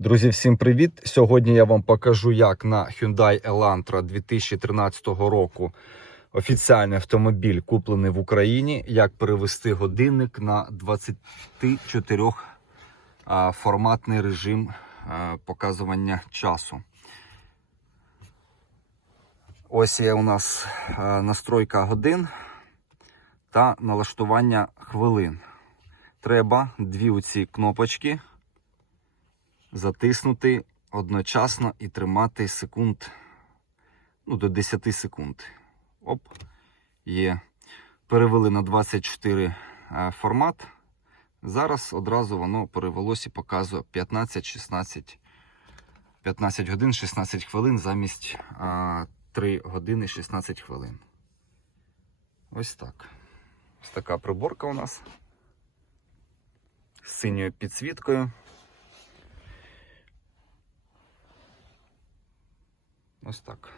Друзі, всім привіт! Сьогодні я вам покажу, як на Hyundai Elantra 2013 року офіціальний автомобіль куплений в Україні, як перевести годинник на 24 форматний режим показування часу. Ось є у нас настройка годин та налаштування хвилин. Треба дві оці кнопочки затиснути одночасно і тримати секунд ну, до 10 секунд. Оп, є. Перевели на 24 е, формат. Зараз одразу воно перевелось і показує 15-16 15 годин 16 хвилин замість а, 3 години 16 хвилин. Ось так. Ось така приборка у нас з синьою підсвіткою. Ось так.